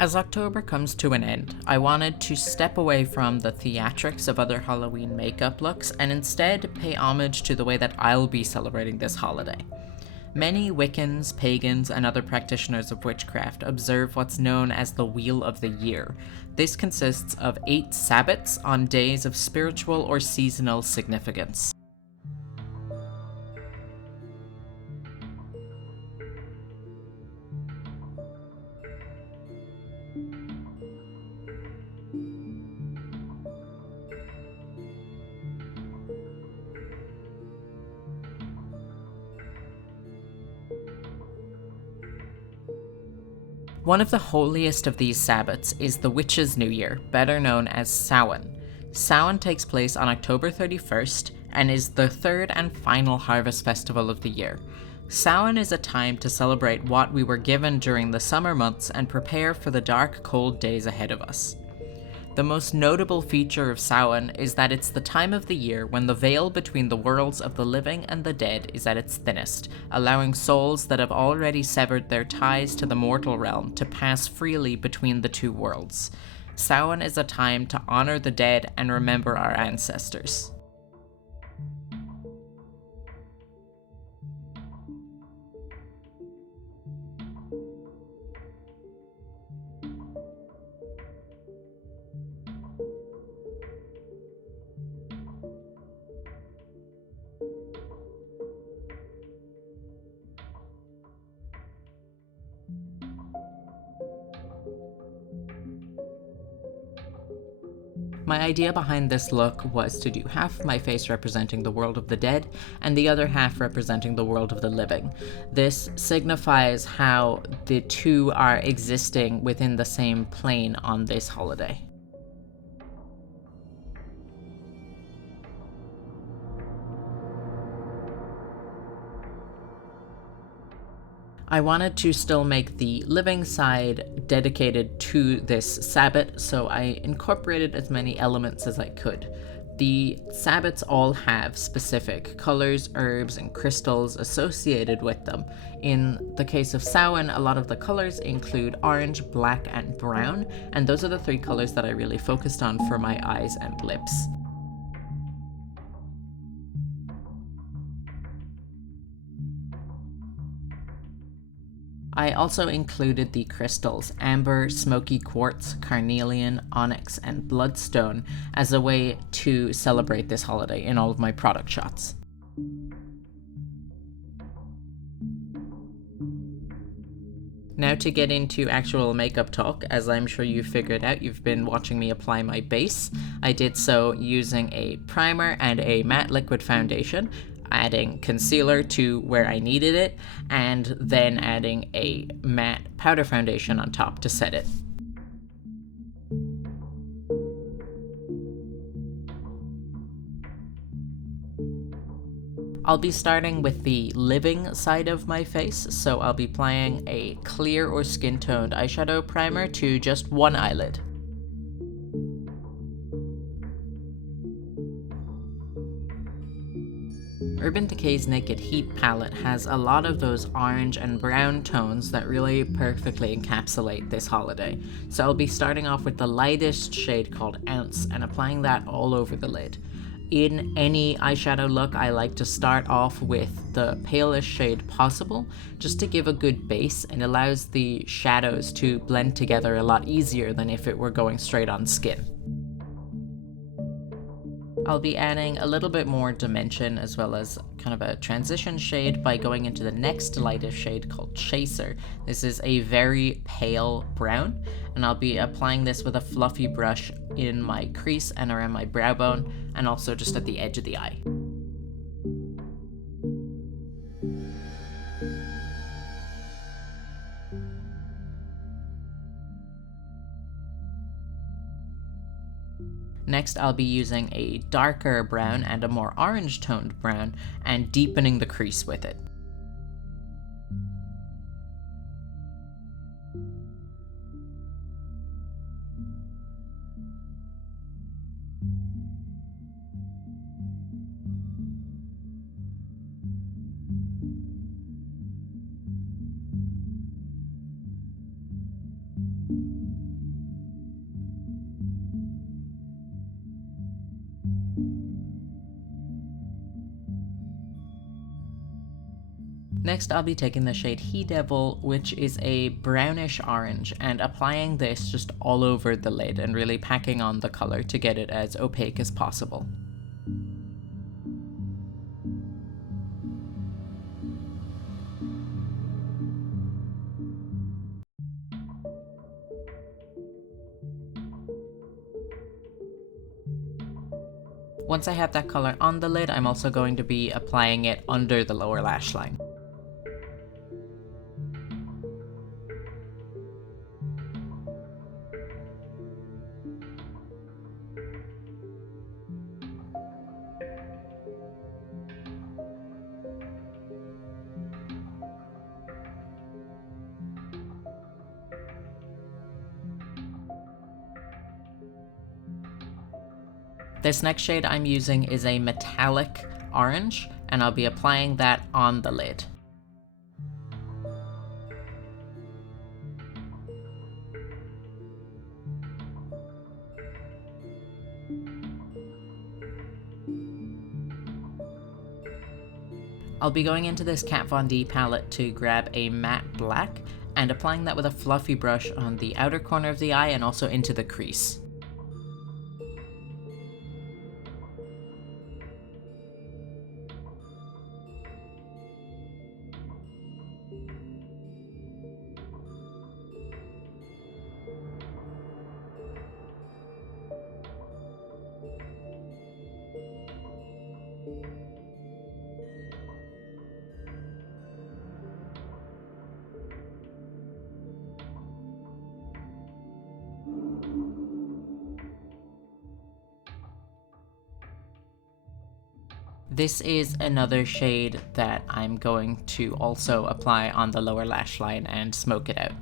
As October comes to an end, I wanted to step away from the theatrics of other Halloween makeup looks and instead pay homage to the way that I'll be celebrating this holiday. Many Wiccans, pagans, and other practitioners of witchcraft observe what's known as the Wheel of the Year. This consists of 8 sabbaths on days of spiritual or seasonal significance. One of the holiest of these Sabbats is the Witches' New Year, better known as Samhain. Samhain takes place on October 31st and is the third and final harvest festival of the year. Samhain is a time to celebrate what we were given during the summer months and prepare for the dark, cold days ahead of us. The most notable feature of Samhain is that it's the time of the year when the veil between the worlds of the living and the dead is at its thinnest, allowing souls that have already severed their ties to the mortal realm to pass freely between the two worlds. Samhain is a time to honor the dead and remember our ancestors. My idea behind this look was to do half of my face representing the world of the dead and the other half representing the world of the living. This signifies how the two are existing within the same plane on this holiday. I wanted to still make the living side dedicated to this Sabbath, so I incorporated as many elements as I could. The Sabbats all have specific colors, herbs, and crystals associated with them. In the case of Samhain, a lot of the colors include orange, black, and brown, and those are the 3 colors that I really focused on for my eyes and lips. I also included the crystals amber, smoky quartz, carnelian, onyx, and bloodstone as a way to celebrate this holiday in all of my product shots. Now to get into actual makeup talk, as I'm sure you've figured out, you've been watching me apply my base. I did so using a primer and a matte liquid foundation, adding concealer to where I needed it, and then adding a matte powder foundation on top to set it. I'll be starting with the living side of my face, so I'll be applying a clear or skin toned eyeshadow primer to just one eyelid. Urban Decay's Naked Heat palette has a lot of those orange and brown tones that really perfectly encapsulate this holiday. So I'll be starting off with the lightest shade called Ounce and applying that all over the lid. In any eyeshadow look, I like to start off with the palest shade possible, just to give a good base and allows the shadows to blend together a lot easier than if it were going straight on skin. I'll be adding a little bit more dimension as well as kind of a transition shade by going into the next lightest shade called Chaser. This is a very pale brown, and I'll be applying this with a fluffy brush in my crease and around my brow bone, and also just at the edge of the eye. Next, I'll be using a darker brown and a more orange toned brown and deepening the crease with it. Next, I'll be taking the shade He Devil, which is a brownish orange, and applying this just all over the lid and really packing on the color to get it as opaque as possible. Once I have that color on the lid, I'm also going to be applying it under the lower lash line. This next shade I'm using is a metallic orange, and I'll be applying that on the lid. I'll be going into this Kat Von D palette to grab a matte black and applying that with a fluffy brush on the outer corner of the eye and also into the crease. This is another shade that I'm going to also apply on the lower lash line and smoke it out.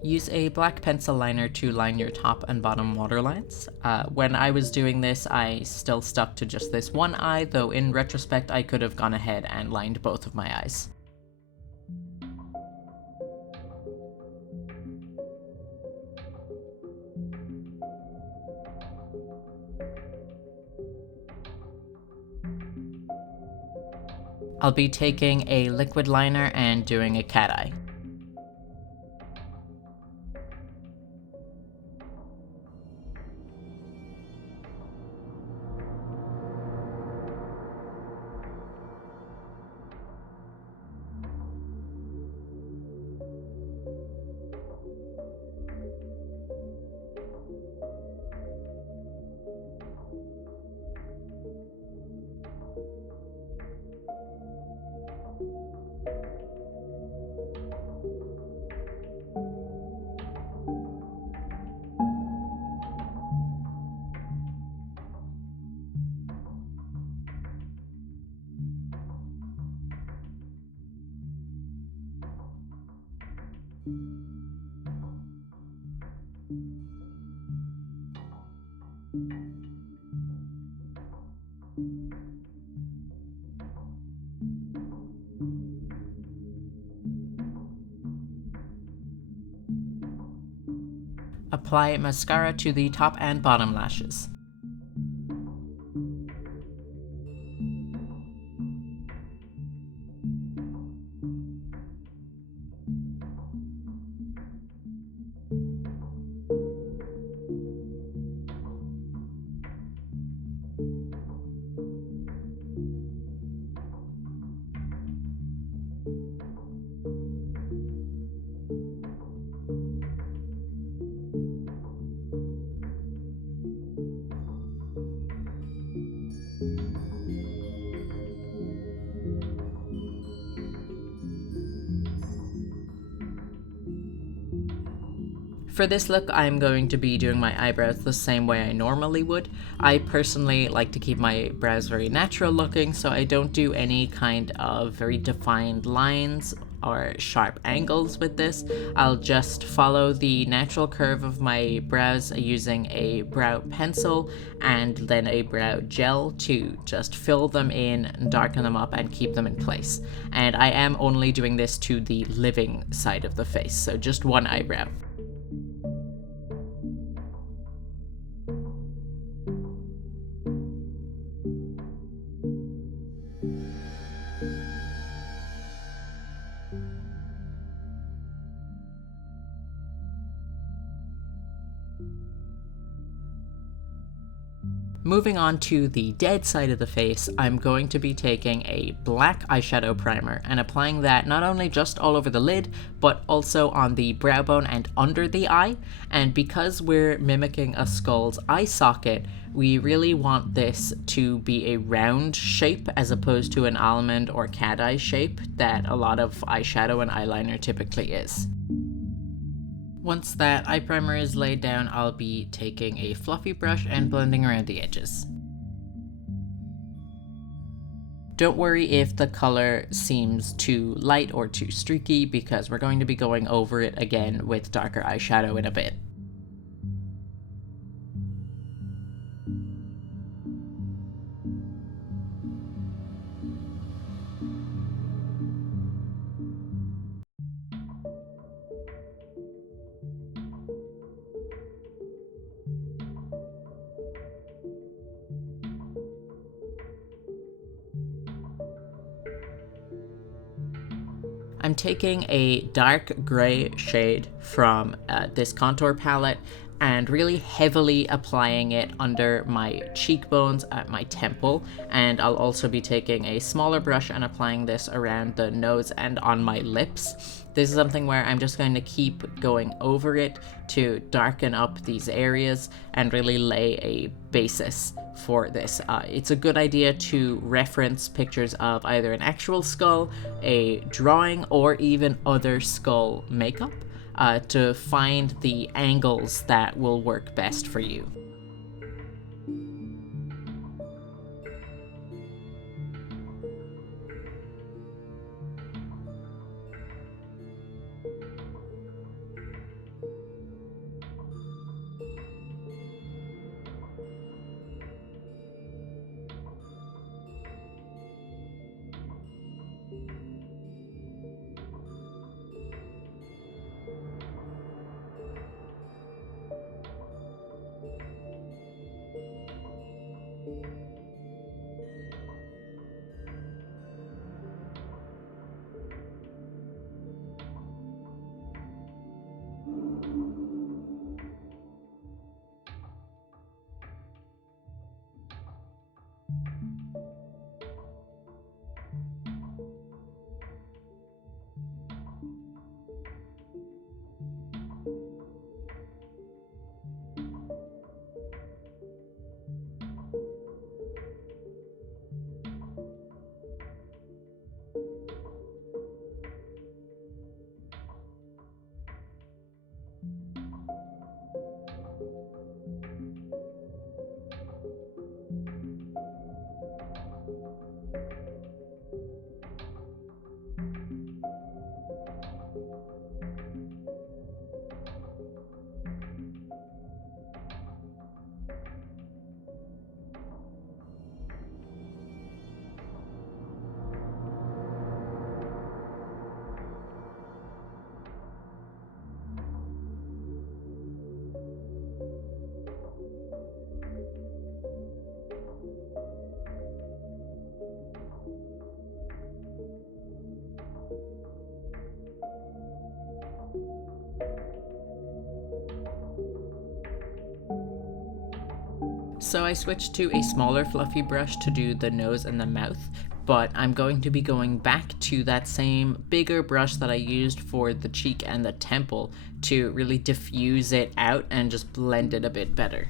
Use a black pencil liner to line your top and bottom waterlines. When I was doing this, I still stuck to just this one eye, though in retrospect I could have gone ahead and lined both of my eyes. I'll be taking a liquid liner and doing a cat eye. Apply mascara to the top and bottom lashes. For this look, I'm going to be doing my eyebrows the same way I normally would. I personally like to keep my brows very natural looking, so I don't do any kind of very defined lines or sharp angles with this. I'll just follow the natural curve of my brows using a brow pencil and then a brow gel to just fill them in, darken them up, and keep them in place. And I am only doing this to the living side of the face, so just one eyebrow. Moving on to the dead side of the face, I'm going to be taking a black eyeshadow primer and applying that not only just all over the lid, but also on the brow bone and under the eye. And because we're mimicking a skull's eye socket, we really want this to be a round shape as opposed to an almond or cat eye shape that a lot of eyeshadow and eyeliner typically is. Once that eye primer is laid down, I'll be taking a fluffy brush and blending around the edges. Don't worry if the color seems too light or too streaky, because we're going to be going over it again with darker eyeshadow in a bit. I'm taking a dark gray shade from this contour palette and really heavily applying it under my cheekbones at my temple, and I'll also be taking a smaller brush and applying this around the nose and on my lips. This is something where I'm just going to keep going over it to darken up these areas and really lay a basis for this. It's a good idea to reference pictures of either an actual skull, a drawing, or even other skull makeup to find the angles that will work best for you. So I switched to a smaller fluffy brush to do the nose and the mouth, but I'm going to be going back to that same bigger brush that I used for the cheek and the temple to really diffuse it out and just blend it a bit better.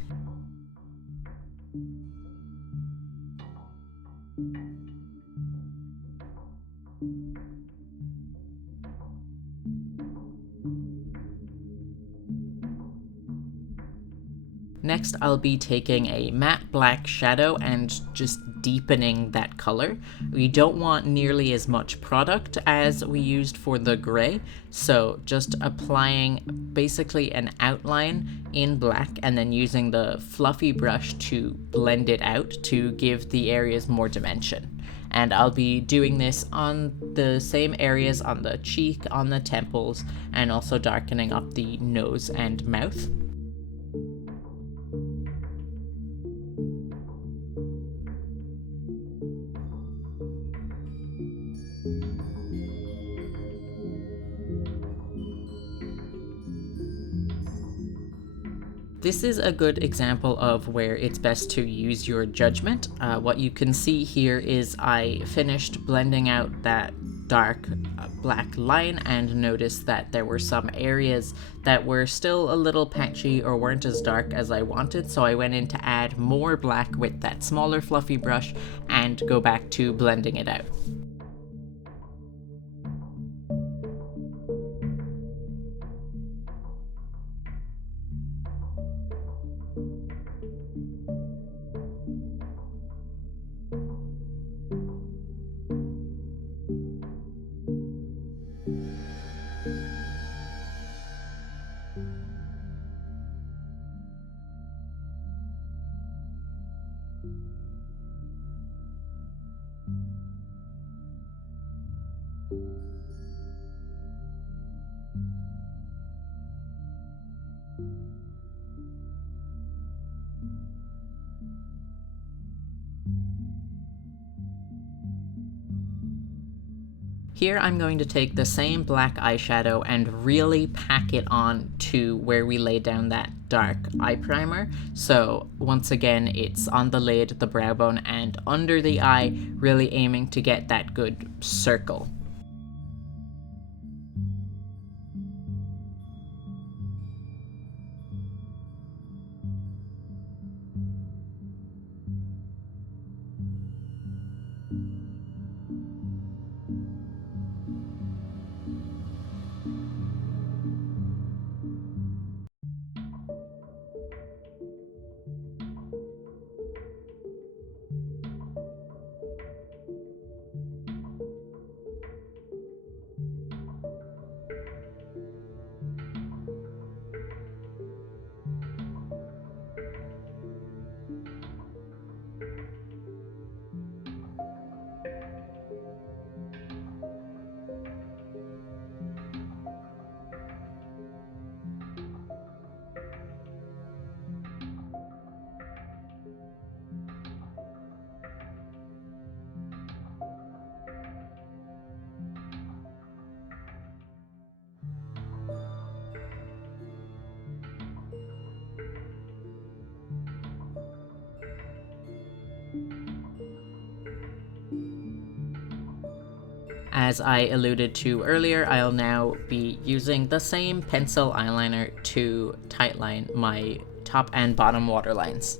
Next, I'll be taking a matte black shadow and just deepening that color. We don't want nearly as much product as we used for the gray, so just applying basically an outline in black and then using the fluffy brush to blend it out to give the areas more dimension. And I'll be doing this on the same areas on the cheek, on the temples, and also darkening up the nose and mouth. This is a good example of where it's best to use your judgment. What you can see here is I finished blending out that dark black line and noticed that there were some areas that were still a little patchy or weren't as dark as I wanted, so I went in to add more black with that smaller fluffy brush and go back to blending it out. Here I'm going to take the same black eyeshadow and really pack it on to where we laid down that dark eye primer. So once again, it's on the lid, the brow bone, and under the eye, really aiming to get that good circle. As I alluded to earlier, I'll now be using the same pencil eyeliner to tightline my top and bottom waterlines.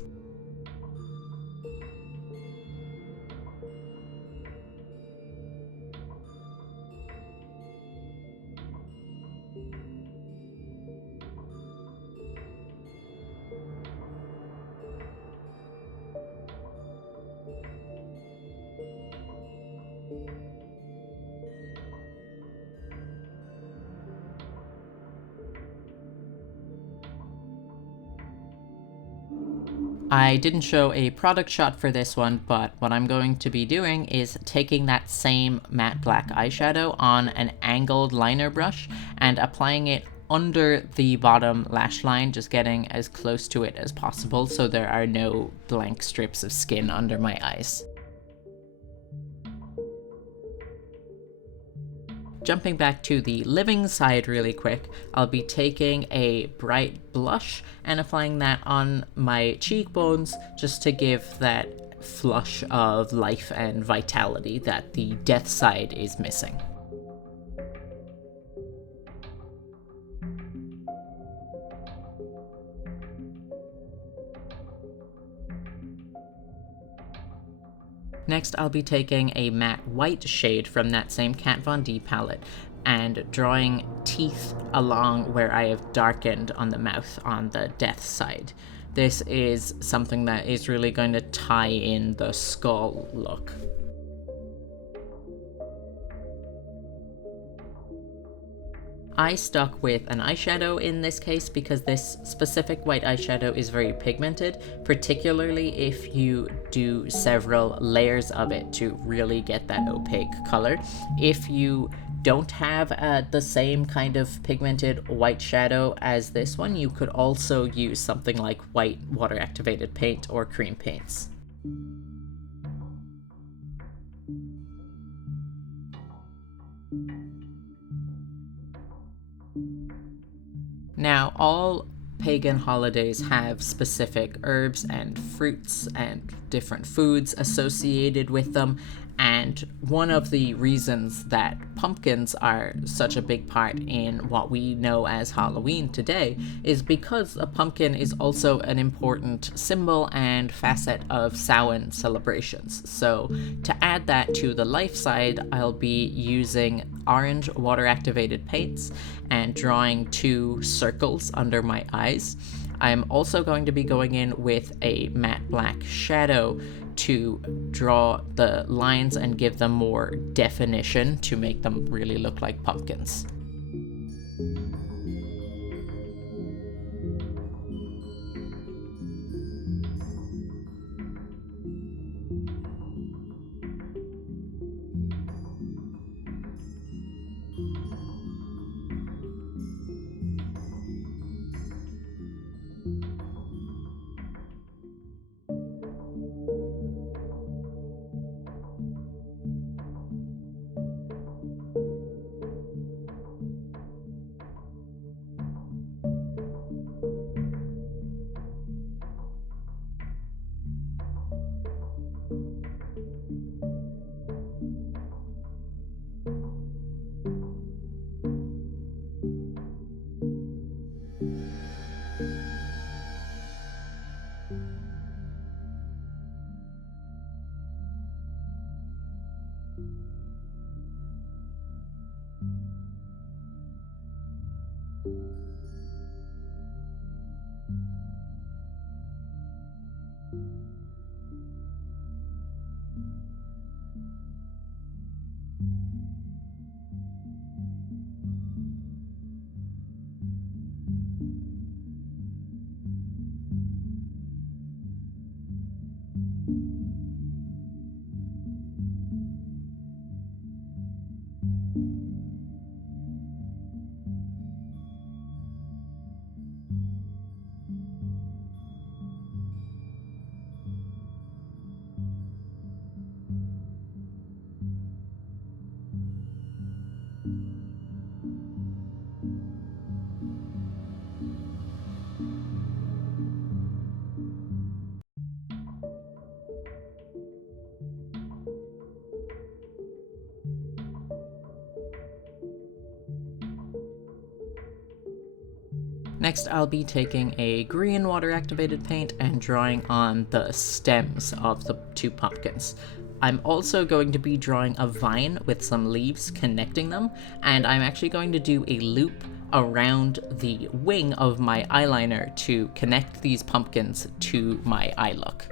I didn't show a product shot for this one, but what I'm going to be doing is taking that same matte black eyeshadow on an angled liner brush and applying it under the bottom lash line, just getting as close to it as possible so there are no blank strips of skin under my eyes. Jumping back to the living side really quick, I'll be taking a bright blush and applying that on my cheekbones just to give that flush of life and vitality that the death side is missing. Next, I'll be taking a matte white shade from that same Kat Von D palette and drawing teeth along where I have darkened on the mouth on the death side. This is something that is really going to tie in the skull look. I stuck with an eyeshadow in this case because this specific white eyeshadow is very pigmented, particularly if you do several layers of it to really get that opaque color. If you don't have the same kind of pigmented white shadow as this one, you could also use something like white water activated paint or cream paints. Now, all pagan holidays have specific herbs and fruits and different foods associated with them. And one of the reasons that pumpkins are such a big part in what we know as Halloween today is because a pumpkin is also an important symbol and facet of Samhain celebrations. So, to add that to the life side, I'll be using orange water activated paints and drawing 2 circles under my eyes. I'm also going to be going in with a matte black shadow to draw the lines and give them more definition to make them really look like pumpkins. Next, I'll be taking a green water activated paint and drawing on the stems of the 2 pumpkins. I'm also going to be drawing a vine with some leaves connecting them, and I'm actually going to do a loop around the wing of my eyeliner to connect these pumpkins to my eye look.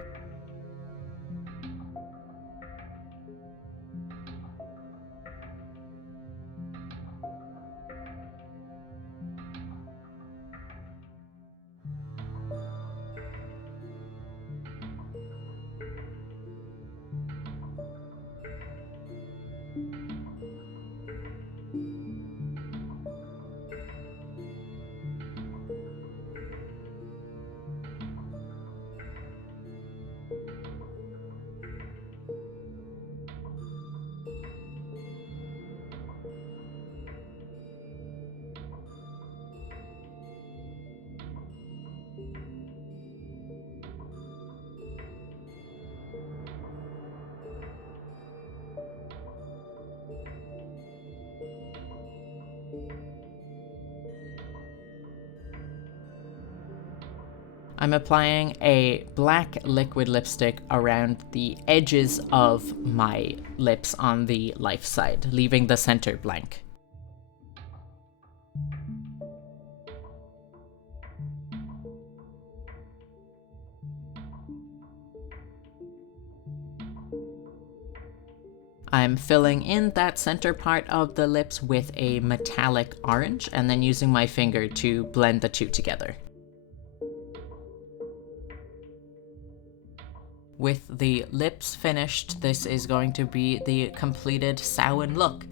I'm applying a black liquid lipstick around the edges of my lips on the life side, leaving the center blank. I'm filling in that center part of the lips with a metallic orange and then using my finger to blend the 2 together. With the lips finished, this is going to be the completed Samhain look.